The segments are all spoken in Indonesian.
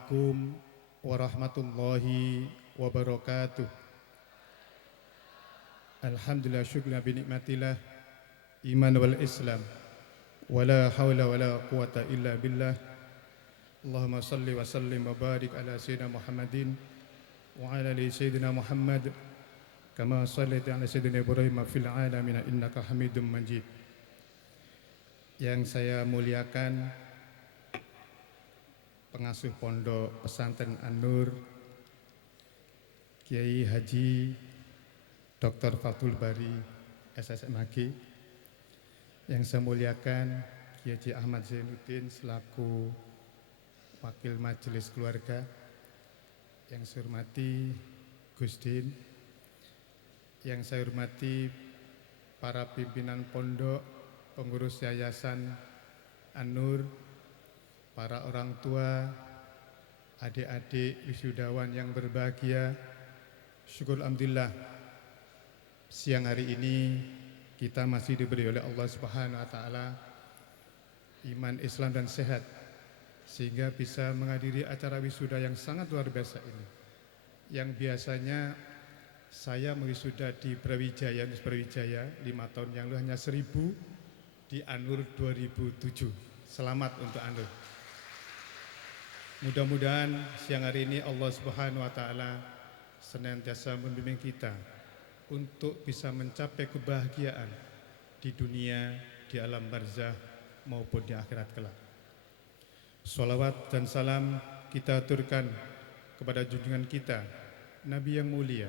Assalamualaikum warahmatullahi wabarakatuh. Alhamdulillah syukrna binikmatillah iman wal islam wala hawla wala quwata illa billah. Allahumma salli wa sallim wa barik ala sayyidina Muhammadin wa ala ali sayyidina Muhammad kama sallaita ala sayyidina Ibrahim fil alamin innaka Hamidum Majid. Yang saya muliakan pengasuh pondok pesantren An-Nur Kiai Haji Dr. Fathul Bari SSMHG, yang saya muliakan Kiai Haji Ahmad Zainuddin selaku wakil majelis keluarga, yang saya hormati Gus Din, yang saya hormati para pimpinan pondok, pengurus yayasan An-Nur, para orang tua, adik-adik wisudawan yang berbahagia. Syukur alhamdulillah, siang hari ini kita masih diberi oleh Allah Subhanahu wa taala iman, Islam dan sehat sehingga bisa menghadiri acara wisuda yang sangat luar biasa ini. Yang biasanya saya mewisuda di Brawijaya 5 tahun yang lalu hanya 1000, di An-Nur 2007. Selamat untuk An-Nur. Mudah-mudahan siang hari ini Allah Subhanahu wa taala senantiasa membimbing kita untuk bisa mencapai kebahagiaan di dunia, di alam barzah maupun di akhirat kelak. Sholawat dan salam kita aturkan kepada junjungan kita Nabi yang mulia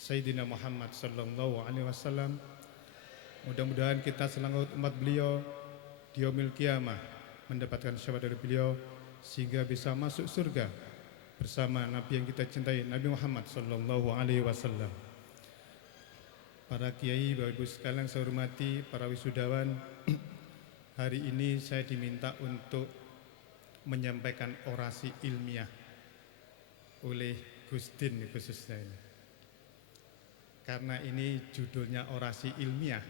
Sayyidina Muhammad sallallahu alaihi wasallam. Mudah-mudahan kita selalu umat beliau di yaumil qiyamah mendapatkan syafaat dari beliau sehingga bisa masuk surga bersama Nabi yang kita cintai, Nabi Muhammad sallallahu alaihi wasallam. Para kiai, Bapak Ibu sekalian saya hormati, para wisudawan, hari ini saya diminta untuk menyampaikan orasi ilmiah oleh Gus Din khususnya ini. Karena ini judulnya orasi ilmiah,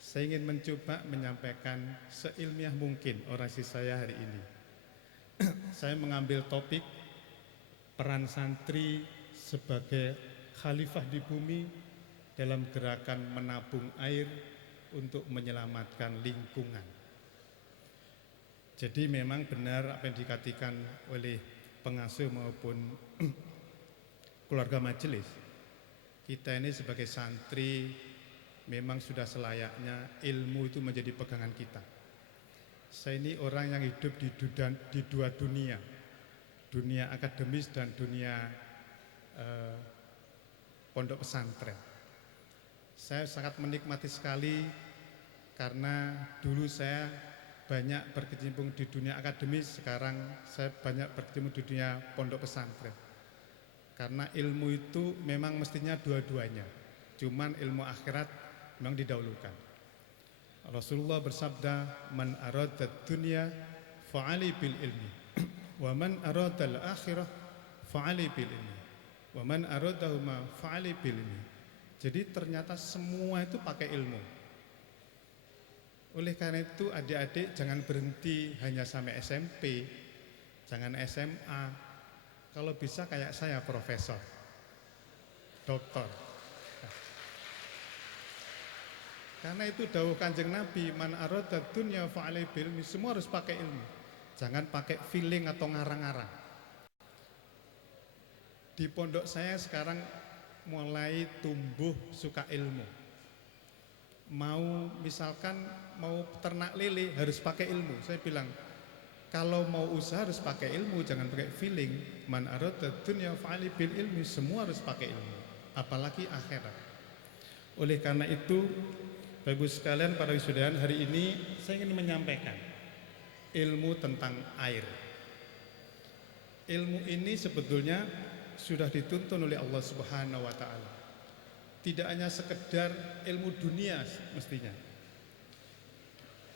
saya ingin mencoba menyampaikan seilmiah mungkin orasi saya hari ini. Saya mengambil topik peran santri sebagai khalifah di bumi dalam gerakan menabung air untuk menyelamatkan lingkungan. Jadi memang benar apa yang dikatakan oleh pengasuh maupun keluarga majelis. Kita ini sebagai santri memang sudah selayaknya ilmu itu menjadi pegangan kita. Saya ini orang yang hidup di dua dunia, dunia akademis dan dunia pondok pesantren. Saya sangat menikmati sekali karena dulu saya banyak berkecimpung di dunia akademis, sekarang saya banyak berkecimpung di dunia pondok pesantren. Karena ilmu itu memang mestinya dua-duanya, cuman ilmu akhirat memang didahulukan. Rasulullah bersabda, "Man arada dunya fa'ali bil ilmi, wa man arada al akhirah fa'ali bil ilmi, wa man aradahuma fa'ali bil ilmi." Jadi ternyata semua itu pakai ilmu. Oleh karena itu adik-adik jangan berhenti hanya sampai SMP, jangan SMA. Kalau bisa kayak saya profesor, doktor. Karena itu dawuh Kanjeng Nabi, man arada dunya fa'alai bil ilmi, semua harus pakai ilmu. Jangan pakai feeling atau ngarang-ngarang. Di pondok saya sekarang mulai tumbuh suka ilmu. Misalkan mau ternak lele harus pakai ilmu. Saya bilang, kalau mau usaha harus pakai ilmu, jangan pakai feeling. Man arada dunya fa'alai bil ilmi, semua harus pakai ilmu, apalagi akhirat. Oleh karena itu, Bapak Ibu sekalian, para wisudawan, hari ini saya ingin menyampaikan ilmu tentang air. Ilmu ini sebetulnya sudah dituntun oleh Allah Subhanahu wa taala. Tidak hanya sekedar ilmu dunia mestinya.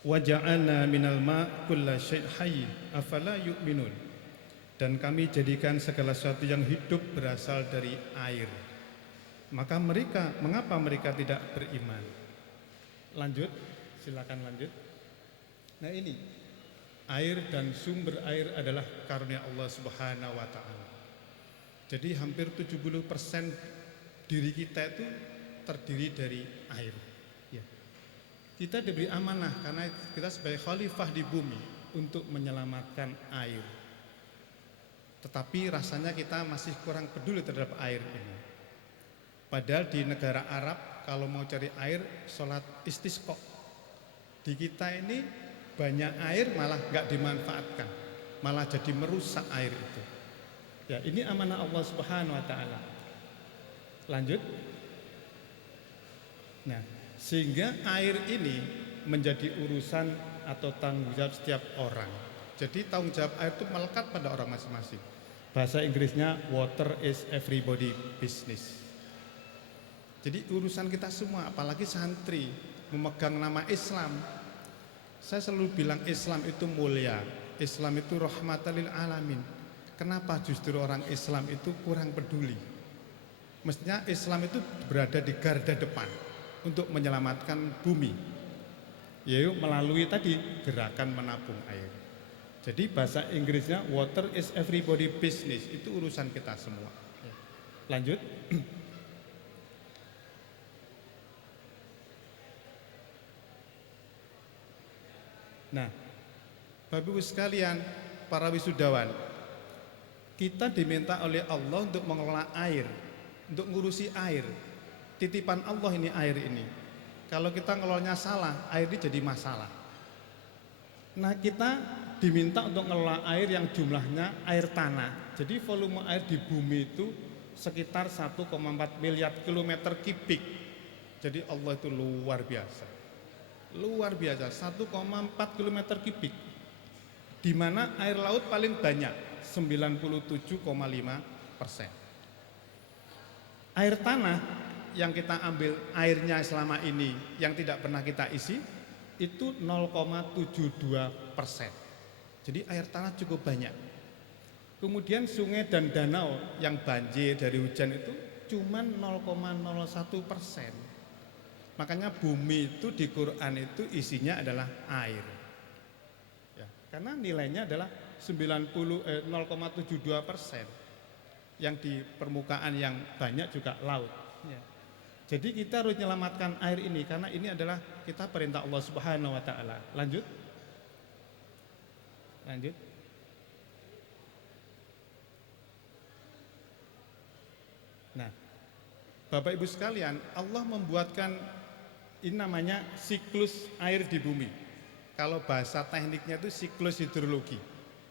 Wa ja'alna minal ma' kulla syai' hayy afala yu'minun. Dan kami jadikan segala sesuatu yang hidup berasal dari air. Maka mengapa mereka tidak beriman? Lanjut, silakan lanjut. Nah ini, Air dan sumber air adalah karunia Allah Subhanahu wa taala. Jadi hampir 70% diri kita itu terdiri dari air. Ya. Kita diberi amanah karena kita sebagai khalifah di bumi untuk menyelamatkan air. Tetapi rasanya kita masih kurang peduli terhadap air ini. Padahal di negara Arab kalau mau cari air sholat istisqa. Di kita ini banyak air malah nggak dimanfaatkan, malah jadi merusak air itu. Ya, ini amanah Allah Subhanahu wa taala. Lanjut. Nah, sehingga air ini menjadi urusan atau tanggung jawab setiap orang. Jadi tanggung jawab air itu melekat pada orang masing-masing. Bahasa Inggrisnya water is everybody business. Jadi urusan kita semua, apalagi santri memegang nama Islam. Saya selalu bilang Islam itu mulia, Islam itu rahmatan lil alamin. Kenapa justru orang Islam itu kurang peduli? Mestinya Islam itu berada di garda depan untuk menyelamatkan bumi, yaitu melalui tadi gerakan menabung air. Jadi bahasa Inggrisnya water is everybody business, itu urusan kita semua. Lanjut. Nah, Bapak Ibu sekalian, para wisudawan, kita diminta oleh Allah untuk mengelola air, untuk ngurusi air. Titipan Allah ini air ini. Kalau kita ngelolanya salah, air ini jadi masalah. Nah, kita diminta untuk mengelola air yang jumlahnya air tanah. Jadi volume air di bumi itu sekitar 1,4 miliar kilometer kubik. Jadi Allah itu luar biasa. Luar biasa, 1,4 km kubik, di mana air laut paling banyak 97,5%. Air tanah yang kita ambil airnya selama ini yang tidak pernah kita isi itu 0,72%. Jadi air tanah cukup banyak. Kemudian sungai dan danau yang banjir dari hujan itu cuma 0,01%. Makanya bumi itu di Quran itu isinya adalah air. Ya, karena nilainya adalah 0,72%. Yang di permukaan yang banyak juga laut. Ya. Jadi kita harus menyelamatkan air ini karena ini adalah kita perintah Allah Subhanahu wa taala. Lanjut. Lanjut. Nah, Bapak Ibu sekalian, Allah membuatkan ini namanya siklus air di bumi. Kalau bahasa tekniknya itu siklus hidrologi.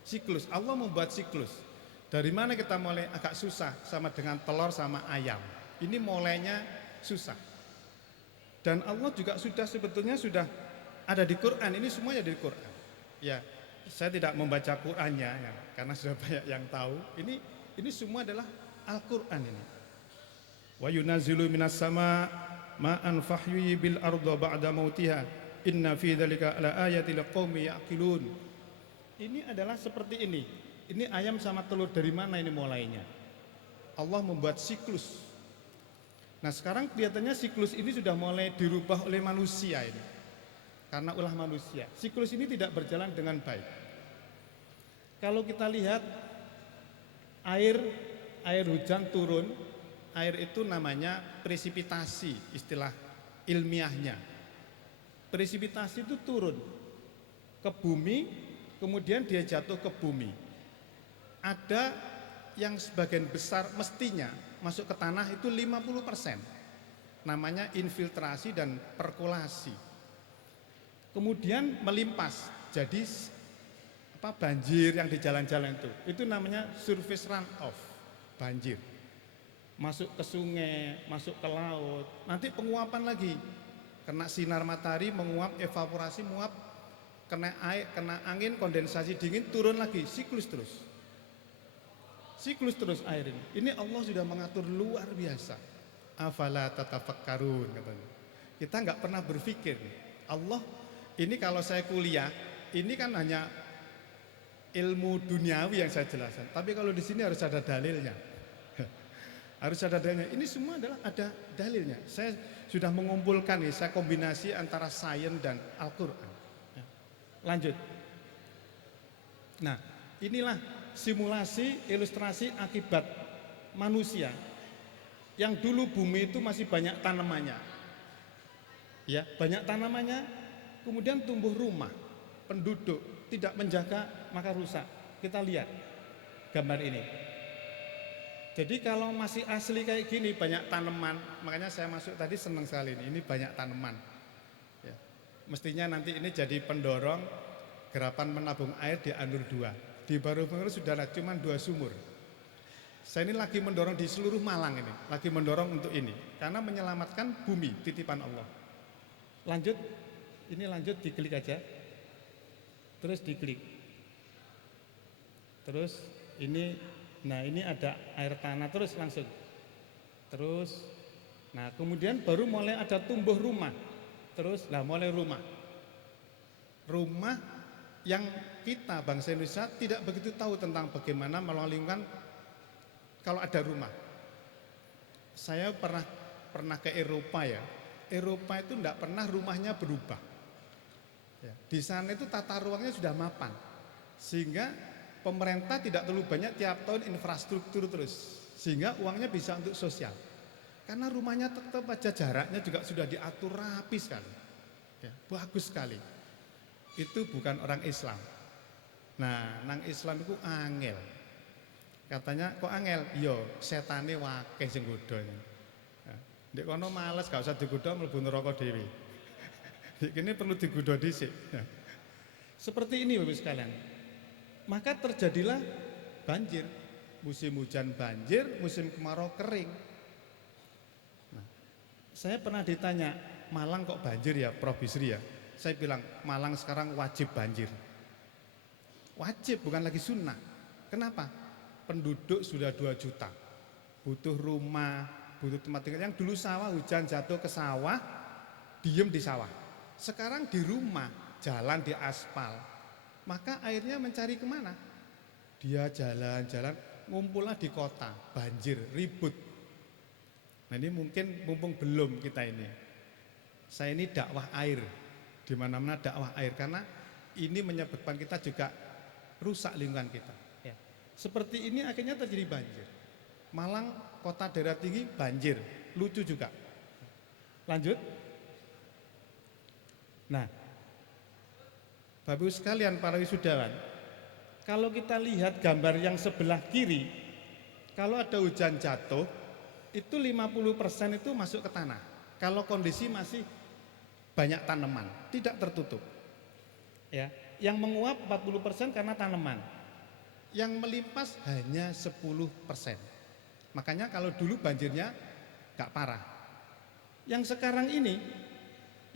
Siklus, Allah membuat siklus. Dari mana kita mulai agak susah, sama dengan telur sama ayam. Ini mulainya susah. Dan Allah juga sebetulnya sudah ada di Quran. Ini semuanya di Quran. Ya, saya tidak membaca Qurannya ya, karena sudah banyak yang tahu. Ini semua adalah Al-Quran ini. Wa yunazzilu minas sama ma'an fahyuyi bil arda ba'da mautiha inna fi dzalika la ayatil liqaumi yaqilun. Ini adalah seperti ini. Ini ayam sama telur, dari mana ini mulainya? Allah membuat siklus. Nah, sekarang kelihatannya siklus ini sudah mulai dirubah oleh manusia ini. Karena ulah manusia. Siklus ini tidak berjalan dengan baik. Kalau kita lihat air hujan turun, air itu namanya presipitasi, istilah ilmiahnya. Presipitasi itu turun ke bumi, kemudian dia jatuh ke bumi. Ada yang sebagian besar mestinya masuk ke tanah itu 50%. Namanya infiltrasi dan perkulasi. Kemudian melimpas, jadi banjir yang di jalan-jalan itu namanya surface runoff, banjir. Masuk ke sungai, masuk ke laut, nanti penguapan lagi, kena sinar matahari menguap, evaporasi menguap, kena air, kena angin, kondensasi dingin, turun lagi, siklus terus air ini. Ini Allah sudah mengatur luar biasa. Afala tatafakkarun katanya. Kita nggak pernah berpikir Allah ini, kalau saya kuliah ini kan hanya ilmu duniawi yang saya jelaskan, tapi kalau di sini harus ada dalilnya. Harus ada dalilnya. Ini semua adalah ada dalilnya. Saya sudah mengumpulkan nih, saya kombinasi antara sains dan Al-Quran. Lanjut. Nah, inilah simulasi ilustrasi akibat manusia yang dulu bumi itu masih banyak tanamannya. Ya, banyak tanamannya, kemudian tumbuh rumah, penduduk tidak menjaga maka rusak. Kita lihat gambar ini. Jadi kalau masih asli kayak gini banyak tanaman, makanya saya masuk tadi senang sekali ini banyak tanaman. Ya. Mestinya nanti ini jadi pendorong gerakan menabung air di Anur 2. Di Baru-Baru sudah ada cuma 2 sumur. Saya ini lagi mendorong di seluruh Malang ini, lagi mendorong untuk ini, karena menyelamatkan bumi titipan Allah. Lanjut, ini lanjut diklik aja, terus diklik, terus ini, nah ini ada air tanah terus langsung, terus, nah kemudian baru mulai ada tumbuh rumah, terus lah mulai rumah yang kita bangsa Indonesia tidak begitu tahu tentang bagaimana mengelola lingkungan kalau ada rumah. Saya pernah ke Eropa ya. Eropa itu tidak pernah rumahnya berubah. Ya, di sana itu tata ruangnya sudah mapan, sehingga pemerintah tidak terlalu banyak tiap tahun infrastruktur terus, sehingga uangnya bisa untuk sosial. Karena rumahnya tetap aja jaraknya juga sudah diatur rapi sekali, ya, bagus sekali. Itu bukan orang Islam. Nah, nang Islam itu angel. Katanya kok angel? Yo, setane wakeh sing godho. Ndek kono males gak usah digodha mlebu neraka dhewe. Ndek kene perlu digodha dhisik. Seperti ini Bapak sekalian. Maka terjadilah banjir. Musim hujan banjir, musim kemarau kering. Nah, saya pernah ditanya, Malang kok banjir ya Prof Bisri ya? Saya bilang, Malang sekarang wajib banjir. Wajib, bukan lagi sunnah. Kenapa? Penduduk sudah 2 juta. Butuh rumah, butuh tempat tinggal. Yang dulu sawah, hujan jatuh ke sawah, diem di sawah. Sekarang di rumah, jalan di aspal. Maka airnya mencari kemana? Dia jalan-jalan, ngumpullah di kota, banjir, ribut. Nah ini mungkin mumpung belum kita ini. Saya ini dakwah air, di mana-mana dakwah air, karena ini menyebabkan kita juga rusak lingkungan kita. Ya. Seperti ini akhirnya terjadi banjir. Malang kota daerah tinggi banjir, lucu juga. Lanjut. Nah, Bapak Ibu sekalian para wisudawan, kalau kita lihat gambar yang sebelah kiri, kalau ada hujan jatuh, itu 50% itu masuk ke tanah. Kalau kondisi masih banyak tanaman, tidak tertutup. Ya, yang menguap 40% karena tanaman. Yang melimpas hanya 10%. Makanya kalau dulu banjirnya gak parah. Yang sekarang ini,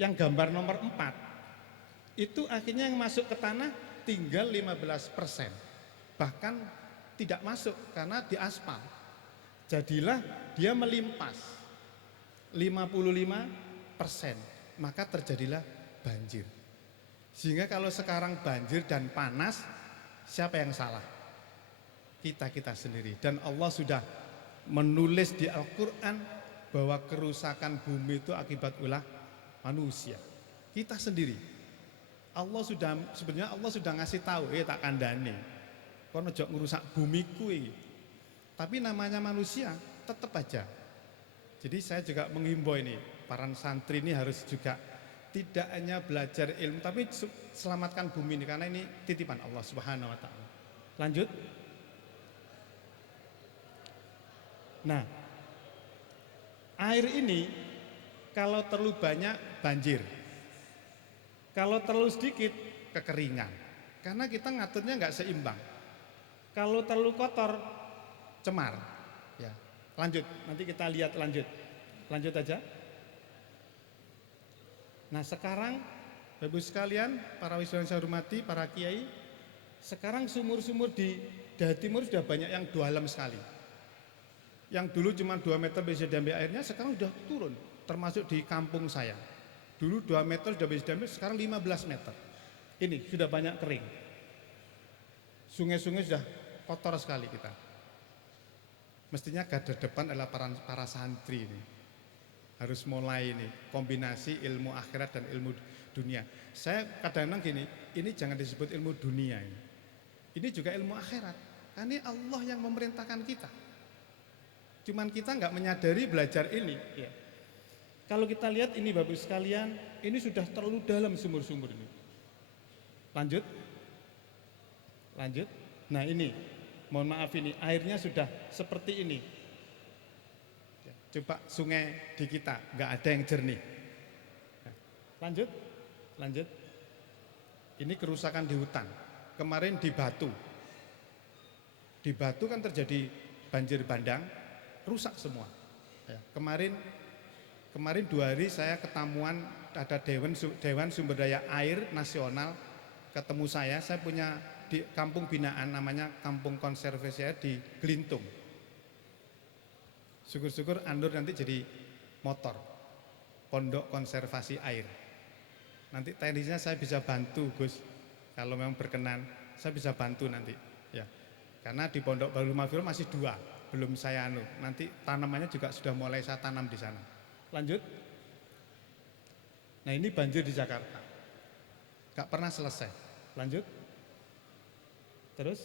yang gambar nomor 4, itu akhirnya yang masuk ke tanah tinggal 15%. Bahkan tidak masuk karena di aspal. Jadilah dia melimpas 55%. Maka terjadilah banjir. Sehingga kalau sekarang banjir dan panas, siapa yang salah? Kita sendiri. Dan Allah sudah menulis di Al-Quran bahwa kerusakan bumi itu akibat ulah manusia. Kita sendiri. Sebenarnya Allah sudah ngasih tahu, tak kandani. Kono ojo ngerusak bumiku ini. Tapi namanya manusia tetap aja. Jadi saya juga menghimbau ini, para santri ini harus juga tidak hanya belajar ilmu, tapi selamatkan bumi ini, karena ini titipan Allah Subhanahu wa Ta'ala. Lanjut. Nah, air ini kalau terlalu banyak banjir, kalau terlalu sedikit kekeringan, karena kita ngaturnya nggak seimbang. Kalau terlalu kotor cemar. Ya, lanjut, nanti kita lihat lanjut aja. Nah sekarang Bapak Ibu sekalian, para wisudawan saya hormati, para kiai, sekarang sumur-sumur di Jawa Timur sudah banyak yang dalam sekali. Yang dulu cuma 2 meter bisa diambil airnya, sekarang sudah turun. Termasuk di kampung saya. Dulu 2 meter sudah bisa diambil, sekarang 15 meter. Ini sudah banyak kering. Sungai-sungai sudah kotor sekali kita. Mestinya garda depan adalah para santri ini. Harus mulai ini, kombinasi ilmu akhirat dan ilmu dunia. Saya kadang-kadang gini, ini jangan disebut ilmu dunia ini. Ini juga ilmu akhirat. Ini Allah yang memerintahkan kita. Cuman kita nggak menyadari belajar ini. Ya. Kalau kita lihat ini Bapak sekalian, ini sudah terlalu dalam sumur-sumur ini. Lanjut. Lanjut. Nah ini, mohon maaf ini, airnya sudah seperti ini. Ya, coba sungai di kita, nggak ada yang jernih. Nah, lanjut. Lanjut. Ini kerusakan di hutan. Kemarin di Batu. Di Batu kan terjadi banjir bandang, rusak semua. Ya, kemarin 2 hari saya ketemuan ada Dewan Sumber Daya Air Nasional ketemu saya punya di kampung binaan namanya Kampung Konservasi Air di Gelintung. Syukur-syukur Anur nanti jadi motor Pondok Konservasi Air. Nanti teknisnya saya bisa bantu Gus, kalau memang berkenan saya bisa bantu nanti ya. Karena di Pondok Baru Mafil masih 2, belum saya nanti tanamannya juga sudah mulai saya tanam di sana. Lanjut. Nah ini banjir di Jakarta, gak pernah selesai. Lanjut. Terus.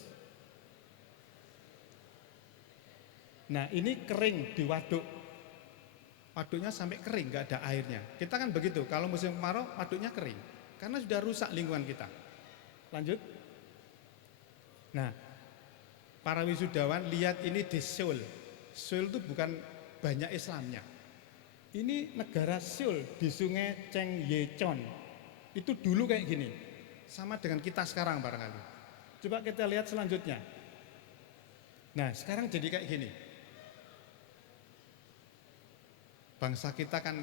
Nah ini kering di waduk. Waduknya sampai kering, gak ada airnya. Kita kan begitu, kalau musim kemarau waduknya kering, karena sudah rusak lingkungan kita. Lanjut. Nah para wisudawan lihat ini di Seoul. Seoul itu bukan banyak Islamnya. Ini negara Seoul di sungai Cheonggyecheon. Itu dulu kayak gini. Sama dengan kita sekarang barangkali. Coba kita lihat selanjutnya. Nah sekarang jadi kayak gini. Bangsa kita kan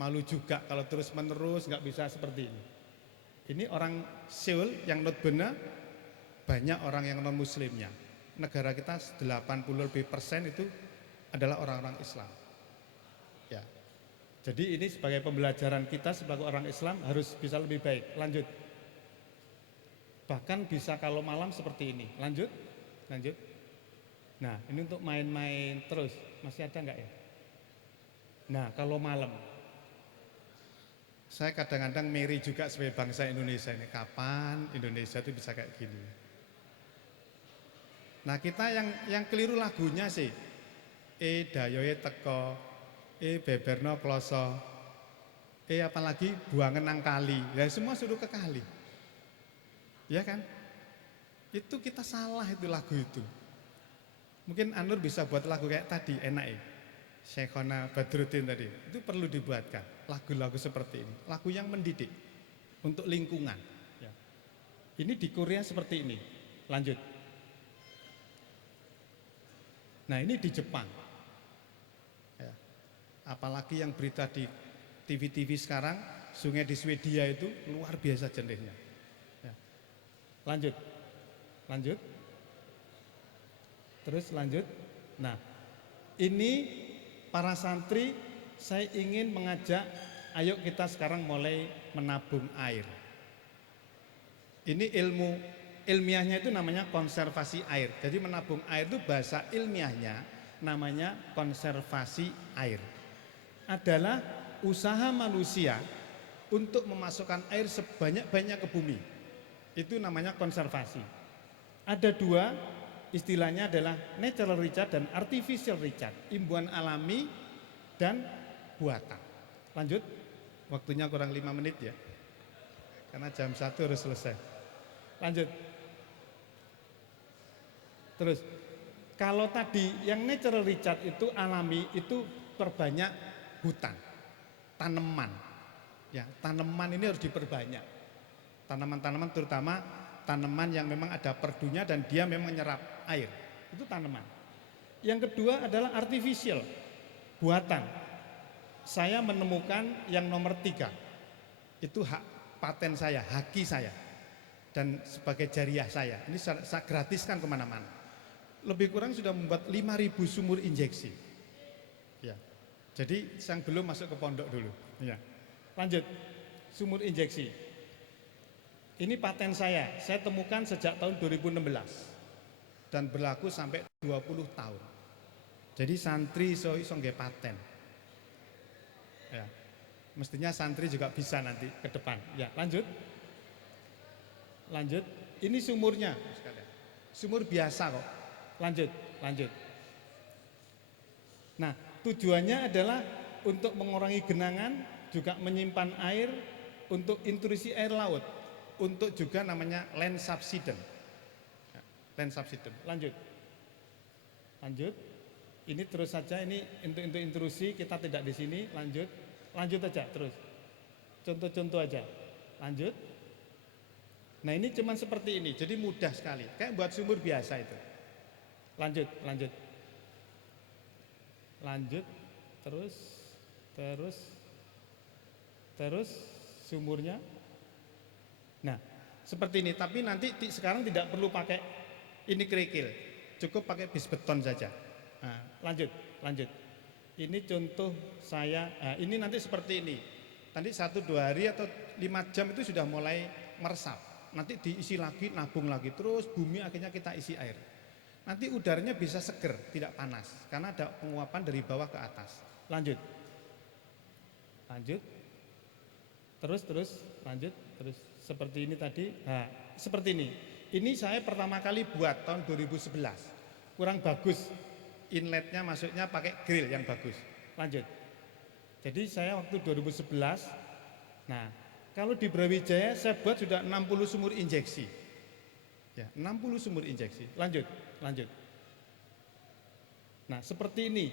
malu juga kalau terus menerus nggak bisa seperti ini. Ini orang Seoul yang notabene banyak orang yang non muslimnya. Negara kita 80% lebih itu adalah orang-orang Islam. Ya. Jadi ini sebagai pembelajaran kita sebagai orang Islam harus bisa lebih baik. Lanjut. Bahkan bisa kalau malam seperti ini. Lanjut. Lanjut. Nah, ini untuk main-main terus. Masih ada enggak ya? Nah, kalau malam. Saya kadang-kadang meri juga sebagai bangsa Indonesia ini. Kapan Indonesia itu bisa kayak gini? Nah, kita yang keliru lagunya sih. Dayoe teko, beberno kloso, apalagi buangan nang kali. Ya semua suruh ke kali. Ya kan? Itu kita salah itu lagu itu. Mungkin Anur bisa buat lagu kayak tadi, enak ya. Syekhona Badruddin tadi. Itu perlu dibuatkan lagu-lagu seperti ini. Lagu yang mendidik untuk lingkungan. Ya. Ini di Korea seperti ini. Lanjut. Nah ini di Jepang. Ya. Apalagi yang berita di TV-TV sekarang, sungai di Swedia itu luar biasa jernihnya. Ya. Lanjut. Lanjut. Terus lanjut. Nah ini para santri saya ingin mengajak, ayo kita sekarang mulai menabung air. Ini ilmiahnya itu namanya konservasi air. Jadi menabung air itu bahasa ilmiahnya namanya konservasi air. Adalah usaha manusia untuk memasukkan air sebanyak-banyak ke bumi. Itu namanya konservasi. Ada 2, istilahnya adalah natural recharge dan artificial recharge. Imbuhan alami dan buatan. Lanjut. Waktunya kurang 5 menit ya. Karena jam 1 harus selesai. Lanjut. Terus, kalau tadi yang natural recharge itu alami, itu perbanyak hutan, tanaman. Ya, tanaman ini harus diperbanyak. Tanaman-tanaman terutama tanaman yang memang ada perdunya dan dia memang menyerap air. Itu tanaman. Yang kedua adalah artificial, buatan. Saya menemukan yang nomor 3. Itu hak paten saya, haki saya. Dan sebagai jariah saya. Ini saya gratiskan kemana-mana. Lebih kurang sudah membuat 5.000 sumur injeksi. Ya. Jadi yang belum masuk ke pondok dulu. Ya. Lanjut. Sumur injeksi. Ini paten saya temukan sejak tahun 2016 dan berlaku sampai 20 tahun. Jadi santri iso nggih paten. Ya. Mestinya santri juga bisa nanti ke depan. Ya, lanjut. Lanjut. Ini sumurnya. Sumur biasa kok. Lanjut, lanjut. Nah, tujuannya adalah untuk mengurangi genangan, juga menyimpan air, untuk intrusi air laut, untuk juga namanya land subsidence. Land subsidence. Lanjut. Lanjut. Ini terus saja, ini untuk intrusi, kita tidak di sini. Lanjut. Lanjut aja terus. Contoh-contoh aja. Lanjut. Nah, ini cuman seperti ini, jadi mudah sekali. Kayak buat sumur biasa itu. Lanjut, lanjut. Lanjut, terus sumurnya. Nah, seperti ini. Tapi nanti sekarang tidak perlu pakai ini kerikil, cukup pakai bis beton saja. Nah, lanjut. Ini contoh saya. Nah, ini nanti seperti ini. Nanti 1-2 hari atau 5 jam itu sudah mulai meresap. Nanti diisi lagi, nabung lagi, terus bumi akhirnya kita isi air. Nanti udaranya bisa seger, tidak panas, karena ada penguapan dari bawah ke atas. Lanjut. Terus, lanjut, terus. Seperti ini tadi. Nah, seperti ini. Ini saya pertama kali buat tahun 2011. Kurang bagus. Inletnya masuknya pakai grill yang bagus. Lanjut. Jadi saya waktu 2011. Nah, kalau di Brawijaya saya buat sudah 60 sumur injeksi. Ya, 60 sumur injeksi. Lanjut. Nah, seperti ini.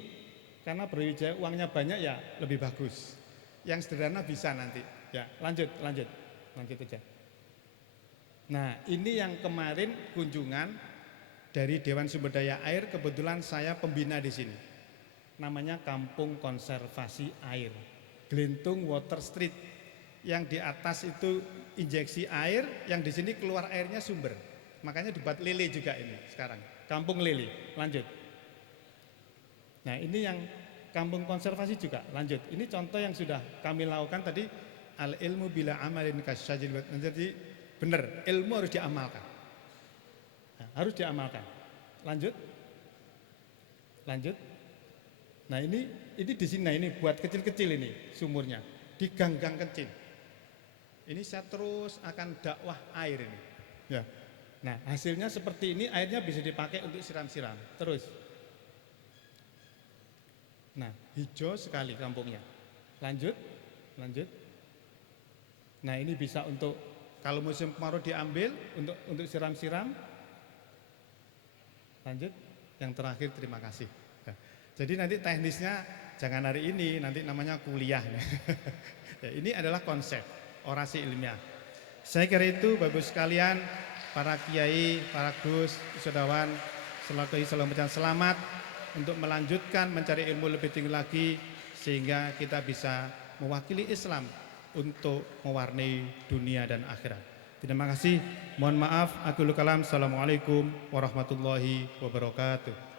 Karena Brawijaya uangnya banyak ya lebih bagus. Yang sederhana bisa nanti. Ya, lanjut aja. Nah, ini yang kemarin kunjungan dari Dewan Sumber Daya Air, kebetulan saya pembina di sini. Namanya Kampung Konservasi Air. Glentung Water Street. Yang di atas itu injeksi air, yang di sini keluar airnya sumber. Makanya dibuat lele juga ini sekarang. Kampung lele. Lanjut. Nah, ini yang kampung konservasi juga. Lanjut. Ini contoh yang sudah kami lakukan tadi. Al ilmu bila amalin kasyajil. Jadi benar, ilmu harus diamalkan. Nah, harus diamalkan. Lanjut. Nah, ini di sini. Nah, ini buat kecil-kecil ini sumurnya. Di gang-gang kecil. Ini saya terus akan dakwah air ini. Ya. Nah, hasilnya seperti ini, airnya bisa dipakai untuk siram-siram. Terus. Nah, hijau sekali kampungnya. Lanjut. Nah, ini bisa untuk kalau musim kemarau diambil untuk siram-siram. Lanjut. Yang terakhir, terima kasih. Nah, jadi nanti teknisnya jangan hari ini, nanti namanya kuliah. Ya, ini adalah konsep orasi ilmiah. Saya kira itu bagus sekalian, para kiai, para gus, wisudawan, selamat untuk melanjutkan mencari ilmu lebih tinggi lagi sehingga kita bisa mewakili Islam untuk mewarnai dunia dan akhirat. Terima kasih. Mohon maaf. Aku kalam. Assalamualaikum warahmatullahi wabarakatuh.